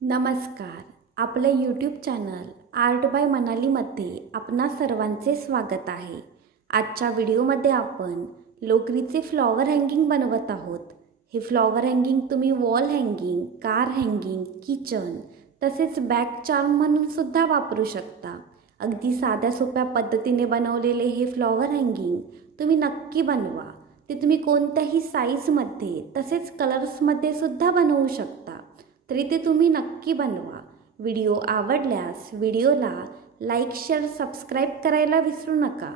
नमस्कार. आपल्या YouTube channel art bye मनालीमध्ये आपणा सर्वांचे स्वागत आहे. आजच्या व्हिडिओमध्ये आपण लोकरीचे फ्लॉवर हँगिंग बनवत आहोत. हे फ्लॉवर हँगिंग तुम्ही wall hanging, car hanging, kitchen तसेच बॅक चार्म म्हणून सुद्धा वापरू शकता. अगदी साध्या सोप्या पद्धतीने बनवलेले हे फ्लॉवर हँगिंग तुम्ही नक्की बनवा. ते तुम्ही कोणत्याही साईजमध्ये तसेच कलर्समध्ये सुद्धा बनवू शकता. तरी ते तुम्ही नक्की बनवा. व्हिडिओ आवडल्यास व्हिडिओला लाईक, शेअर, सबस्क्राईब करायला विसरू नका.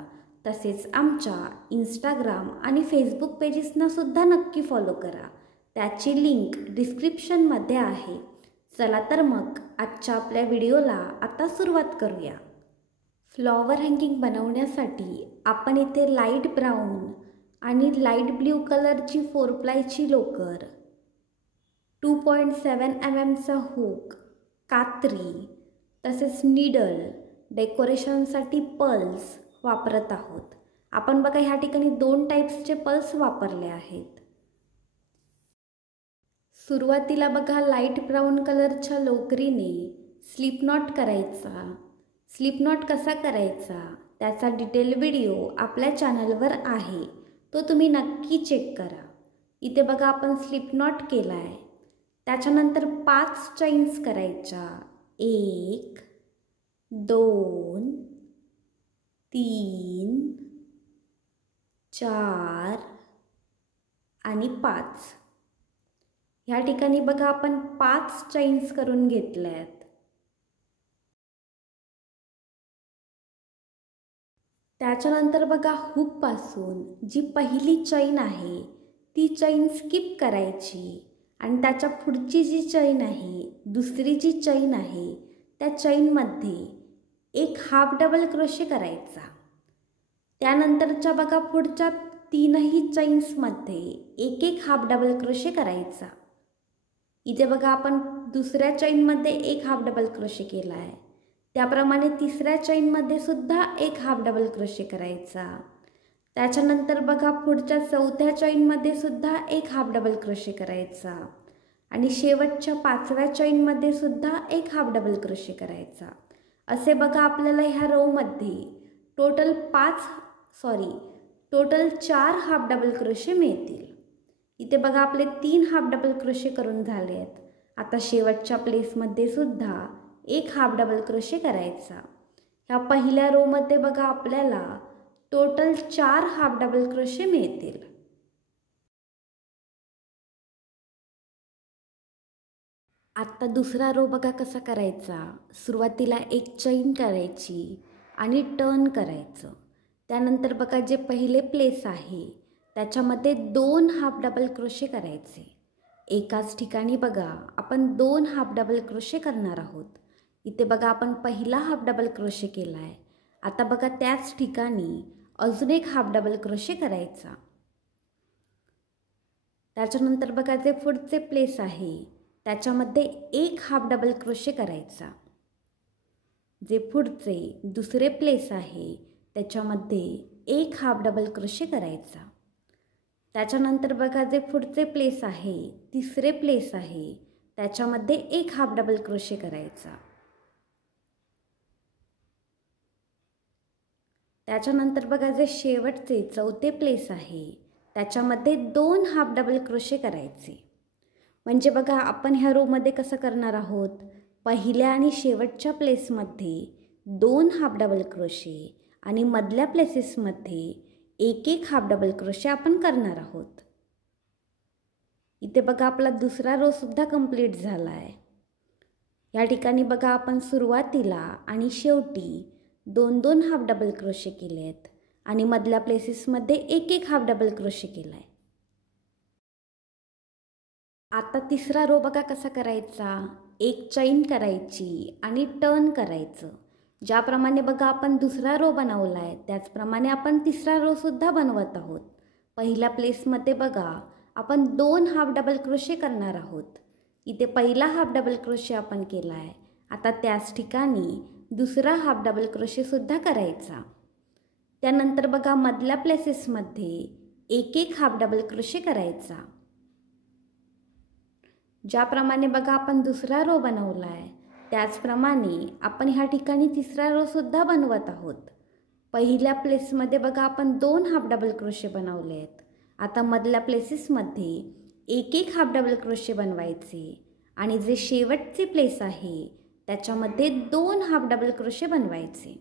तसेच आमच्या इंस्टाग्राम आणि फेसबुक पेजेसना सुद्धा नक्की फॉलो करा. त्याची लिंक डिस्क्रिप्शनमध्ये आहे. चला तर मग आजच्या आपल्या व्हिडिओला आता सुरुवात करूया. फ्लॉवर हँगिंग बनवण्यासाठी आपण इथे लाईट ब्राऊन आणि लाईट ब्ल्यू कलरची 4प्लायची लोकर, 2.7 mm हुक, कात्री तसेच नीडल, डेकोरेशनसाठी पल्स वापरत आहोत. आपण बघा ह्या ठिकाणी 2 टाईप्सचे पल्स वापरले आहेत. सुरुवातीला बघा लाईट ब्राऊन कलरच्या लोकरीने स्लिप नॉट करायचा. स्लिप नॉट कसा करायचा त्याचा डिटेल व्हिडिओ आपल्या चॅनलवर आहे, तो तुम्ही नक्की चेक करा. इथे बघा आपण स्लिप नॉट केला आहे. त्याच्यानंतर 5 चैन्स करायच्या. 1 2 3 4 आणि 5. ह्या ठिकाणी बघा आपण 5 चैन्स करून घेतल्यात. त्याच्यानंतर बघा हुकपासून जी पहिली चैन आहे ती चैन स्किप करायची आणि त्याच्या पुढची जी चैन आहे, दुसरी जी चैन आहे, त्या चैनमध्ये एक हाफ डबल क्रोशे करायचा. त्यानंतरच्या बघा पुढच्या 3ही चैन्समध्ये एक एक हाफ डबल क्रोशे करायचा. इथे बघा आपण दुसऱ्या चैनमध्ये एक हाफ डबल क्रोशे केला आहे. त्याप्रमाणे तिसऱ्या चैनमध्ये सुद्धा एक हाफ डबल क्रोशे करायचा. त्याच्यानंतर बघा पुढच्या चौथ्या चैनमध्ये सुद्धा एक हाफ डबल क्रोशे करायचा आणि शेवटच्या 5व्या चैनमध्ये सुद्धा एक हाफ डबल क्रोशे करायचा. असे बघा आपल्याला ह्या रोमध्ये टोटल 4 हाफ डबल क्रोशे मिळतील. इथे बघा आपले 3 हाफ डबल क्रोशे करून झाले आहेत. आता शेवटच्या प्लेसमध्ये सुद्धा एक हाफ डबल क्रोशे करायचा. ह्या पहिल्या रोमध्ये बघा आपल्याला टोटल 4 हाफ डबल क्रोशे मिळतील. आता दुसरा रो बघा कसा करायचा. सुरुवातीला एक चैन करायची आणि टर्न करायचं. त्यानंतर बघा जे पहिले प्लेस आहे त्याच्यामध्ये 2 हाफ डबल क्रोशे करायचे. एकाच ठिकाणी बघा आपण 2 हाफ डबल क्रोशे करणार आहोत. इथे बघा आपण पहिला हाफ डबल क्रोशे केला आहे. आता बघा त्याच ठिकाणी अजून एक हाफ डबल क्रोशे करायचा. त्याच्यानंतर बघा जे पुढचे प्लेस आहे त्याच्यामध्ये एक हाफ डबल क्रोशे करायचा. जे पुढचे दुसरे प्लेस आहे त्याच्यामध्ये एक हाफ डबल क्रोशे करायचा. त्याच्यानंतर बघा जे पुढचे प्लेस आहे, तिसरे प्लेस आहे, त्याच्यामध्ये एक हाफ डबल क्रोशे करायचा. त्याच्यानंतर बघा जे शेवटचे चौथे प्लेस आहे त्याच्यामध्ये 2 हाफ डबल क्रोशे करायचे. म्हणजे बघा आपण ह्या रोमध्ये कसं करणार आहोत, पहिल्या आणि शेवटच्या प्लेसमध्ये 2 हाफ डबल क्रोशे आणि मधल्या प्लेसेसमध्ये एक एक हाफ डबल क्रोशे आपण करणार आहोत. इथे बघा आपला दुसरा रो सुद्धा कंप्लीट झाला आहे. या ठिकाणी बघा आपण सुरुवातीला आणि शेवटी 2 हाफ डबल क्रोशे केले आहेत आणि मधल्या प्लेसेसमध्ये एक एक हाफ डबल क्रोशे केला आहे. आता तिसरा रो बघा कसा करायचा. एक चैन करायची आणि टर्न करायचं. ज्याप्रमाणे बघा आपण दुसरा रो बनवला आहे त्याचप्रमाणे आपण तिसरा रो सुद्धा बनवत आहोत. पहिल्या प्लेसमध्ये बघा आपण 2 हाफ डबल क्रोशे करणार आहोत. इथे पहिला हाफ डबल क्रोशे आपण केला आहे. आता त्याच ठिकाणी दुसरा हाफ डबल क्रोशे सुद्धा करायचा. त्यानंतर बघा मधल्या प्लेसेसमध्ये एक एक हाफ डबल क्रोशे करायचा. ज्याप्रमाणे बघा आपण दुसरा रो बनवला आहे त्याचप्रमाणे आपण ह्या ठिकाणी तिसरा रो सुद्धा बनवत आहोत. पहिल्या प्लेसमध्ये बघा आपण 2 हाफ डबल क्रोशे बनवले आहेत. आता मधल्या प्लेसेसमध्ये एक एक हाफ डबल क्रोशे बनवायचे आणि जे शेवटची प्लेस आहे त्याच्यामध्ये 2 हाफ डबल क्रोशे बनवायचे.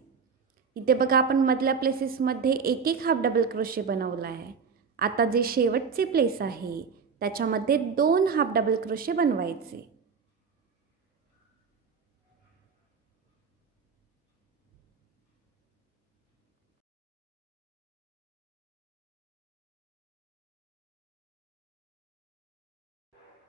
इथे बघा आपण मधल्या प्लेसेसमध्ये एक एक हाफ डबल क्रोशे बनवला आहे. आता जे शेवटची प्लेस आहे त्याच्यामध्ये 2 हाफ डबल क्रोशे बनवायचे.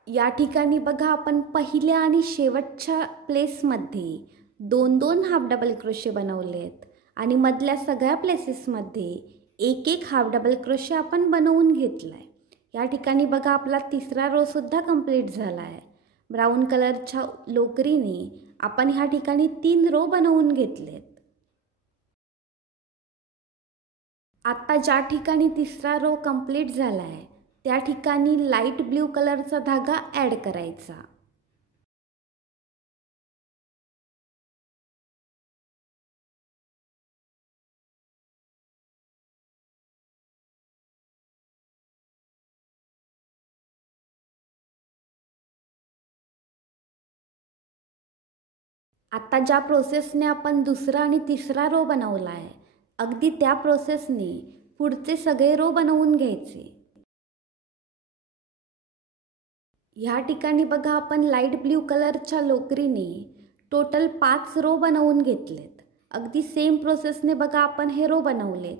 या ठिकाणी बघा आपण पहिल्या आणि शेवटच्या प्लेसमध्ये 2-2 हाफ डबल क्रोशे बनवले आहेत आणि मधल्या सगळ्या प्लेसेसमध्ये एक एक हाफ डबल क्रोशे आपण बनवून घेतला आहे. या ठिकाणी बघा आपला तिसरा रो सुद्धा कंप्लीट झाला आहे. ब्राऊन कलरच्या लोकरीने आपण ह्या ठिकाणी 3 रो बनवून घेतलेत. आता ज्या ठिकाणी तिसरा रो कंप्लीट झाला आहे त्या ठिकाणी लाईट ब्ल्यू कलरचा धागा ॲड करायचा. आता ज्या प्रोसेसने आपण दुसरा आणि तिसरा रो बनवला आहे अगदी त्या प्रोसेसने पुढचे सगळे रो बनवून घ्यायचे. ह्या ठिकाणी बघा आपण लाईट ब्ल्यू कलरच्या लोकरीने टोटल 5 रो बनवून घेतलेत. अगदी सेम प्रोसेसने बघा आपण हे रो बनवलेत.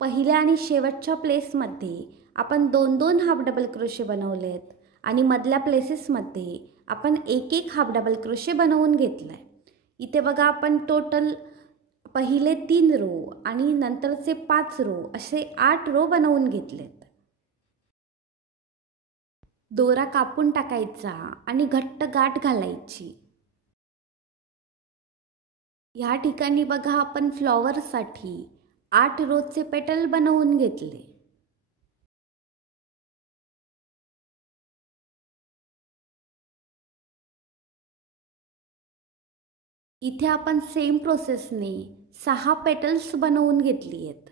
पहिल्या आणि शेवटच्या प्लेसमध्ये आपण 2-2 हाफ डबल क्रोशे बनवलेत आणि मधल्या प्लेसेसमध्ये आपण एक एक हाफ डबल क्रोशे बनवून घेतला आहे. इथे बघा आपण टोटल पहिले 3 रो आणि नंतरचे 5 रो असे 8 रो बनवून घेतलेत. दोरा कापून टाकायचा आणि घट्ट गाठ घालायची. ह्या ठिकाणी बघा आपण फ्लॉवरसाठी 8 रोजचे पेटल बनवून घेतले. इथे आपण सेम प्रोसेसने 6 पेटल्स बनवून घेतली आहेत.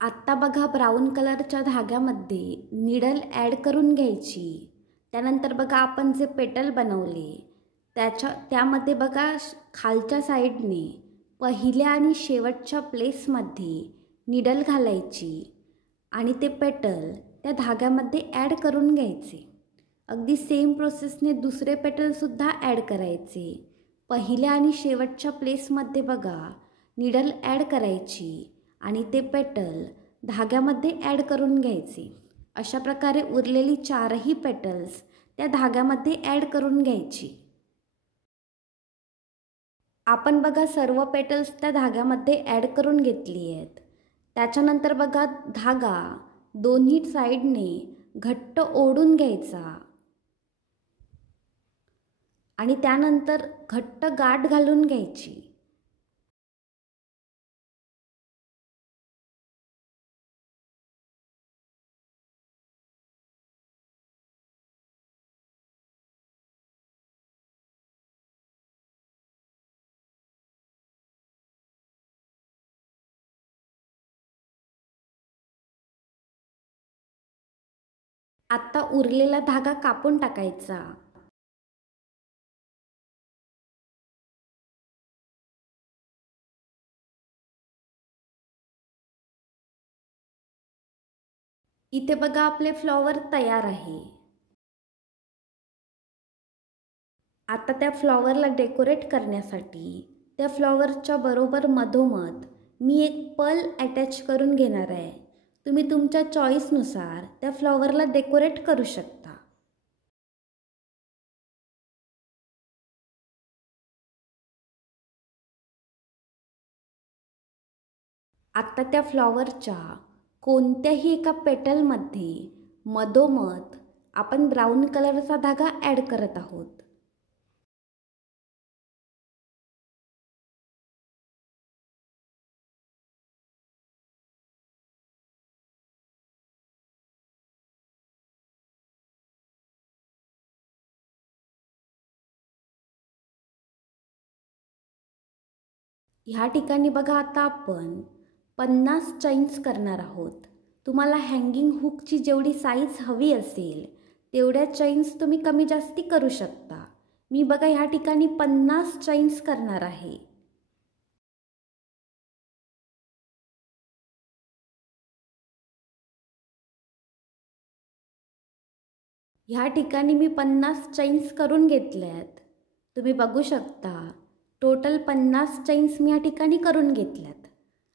आत्ता बघा ब्राऊन कलरच्या धाग्यामध्ये निडल ॲड करून घ्यायची. त्यानंतर बघा आपण जे पेटल बनवले त्यामध्ये बघा खालच्या साईडने पहिल्या आणि शेवटच्या प्लेसमध्ये निडल घालायची आणि ते पेटल त्या धाग्यामध्ये ॲड करून घ्यायचे. अगदी सेम प्रोसेसने दुसरे पेटलसुद्धा ॲड करायचे. पहिल्या आणि शेवटच्या प्लेसमध्ये बघा निडल ॲड करायची आणि ते पेटल धाग्यामध्ये ॲड करून घ्यायचे. अशा प्रकारे उरलेली 4ही पेटल्स त्या धाग्यामध्ये ॲड करून घ्यायची. आपण बघा सर्व पेटल्स त्या धाग्यामध्ये ॲड करून घेतली आहेत. त्याच्यानंतर बघा धागा दोन्ही साईडने घट्ट ओढून घ्यायचा आणि त्यानंतर घट्ट गाठ घालून घ्यायची. आता उरलेला धागा कापून टाकायचा. इथे बघा आपले फ्लॉवर तयार आहे. आता त्या फ्लॉवरला डेकोरेट करण्यासाठी त्या फ्लॉवरच्या बरोबर मधोमध मी एक पर्ल अटॅच करून घेणार आहे. तुम्ही तुमच्या चॉईसनुसार त्या फ्लॉवरला डेकोरेट करू शकता. आता त्या फ्लॉवरच्या कोणत्याही एका पेटलमध्ये मधोमध आपण ब्राऊन कलरचा धागा ॲड करत आहोत. ह्या ठिकाणी बघा आता आपण 50 चैन्स करणार आहोत. तुम्हाला हँगिंग हुकची जेवढी साईज हवी असेल तेवढ्या चैन्स तुम्ही कमी जास्ती करू शकता. मी बघा ह्या ठिकाणी 50 चैन्स करणार आहे. ह्या ठिकाणी मी 50 चैन्स करून घेतल्यात. तुम्ही बघू शकता टोटल 50 चैन्स मी ह्या ठिकाणी करून घेतल्यात.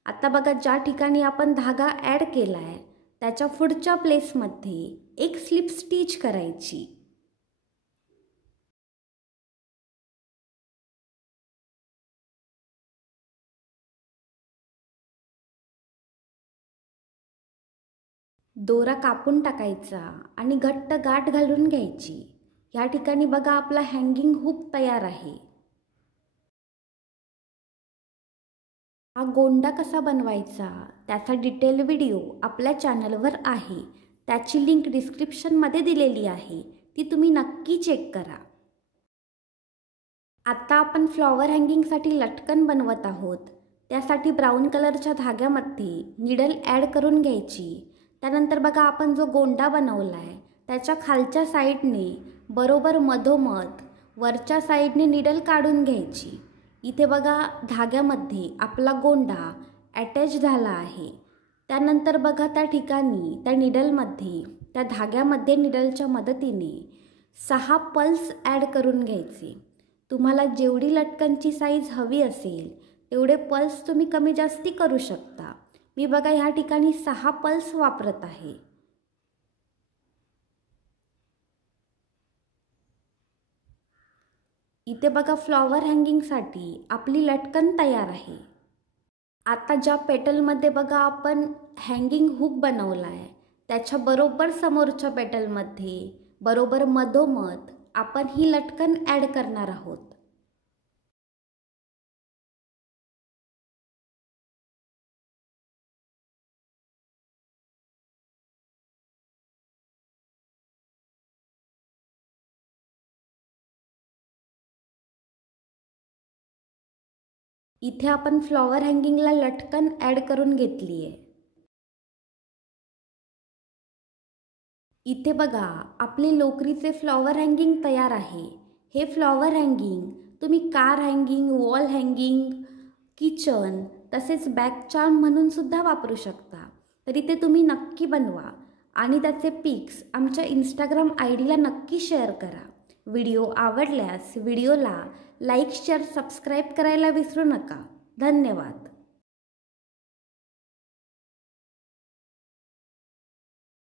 आता बघा ज्या ठिकाणी आपण धागा ॲड केला आहे त्याच्या पुढच्या प्लेसमध्ये एक स्लिप स्टिच करायची. दोरा कापून टाकायचा आणि घट्ट गाठ घालून घ्यायची. ह्या ठिकाणी बघा आपला हँगिंग हुक तयार आहे. हा गोंडा कसा बनवायचा त्याचा डिटेल व्हिडिओ आपल्या चॅनलवर आहे. त्याची लिंक डिस्क्रिप्शनमध्ये दिलेली आहे, ती तुम्ही नक्की चेक करा. आता आपण फ्लॉवर हँगिंगसाठी लटकन बनवत आहोत. त्यासाठी ब्राऊन कलरच्या धाग्यामध्ये निडल ॲड करून घ्यायची. त्यानंतर बघा आपण जो गोंडा बनवला आहे त्याच्या खालच्या साईडने बरोबर मधोमध वरच्या साईडने निडल काढून घ्यायची. इथे बघा धाग्यामध्ये आपला गोंडा अटॅच झाला आहे. त्यानंतर बघा त्या ठिकाणी त्या निडलमध्ये त्या धाग्यामध्ये निडलच्या मदतीने 6 पल्स ॲड करून घ्यायचे. तुम्हाला जेवढी लटकनची साईज हवी असेल तेवढे पल्स तुम्ही कमी जास्ती करू शकता. मी बघा ह्या ठिकाणी 6 पल्स वापरत आहे. इथे बघा फ्लॉवर हँगिंगसाठी आपली लटकन तयार आहे. आता ज्या पेटलमध्ये बघा आपण हँगिंग हुक बनवला आहे त्याच्या बरोबर समोरच्या पेटलमध्ये बरोबर मधोमध आपण ही लटकन ॲड करणार आहोत. इथे आपण फ्लॉवर हँगिंगला लटकन ॲड करून घेतली आहे. इथे बघा आपले लोकरीचे फ्लॉवर हँगिंग तयार आहे. हे फ्लॉवर हँगिंग तुम्ही car hanging, wall hanging, kitchen तसेच बॅक चार्म म्हणून सुद्धा वापरू शकता. तरी ते तुम्ही नक्की बनवा आणि त्याचे पिक्स आमच्या इंस्टाग्राम ID ला नक्की शेअर करा. व्हिडिओ आवडल्यास व्हिडिओला लाईक, शेअर, सबस्क्राईब करायला विसरू नका. धन्यवाद.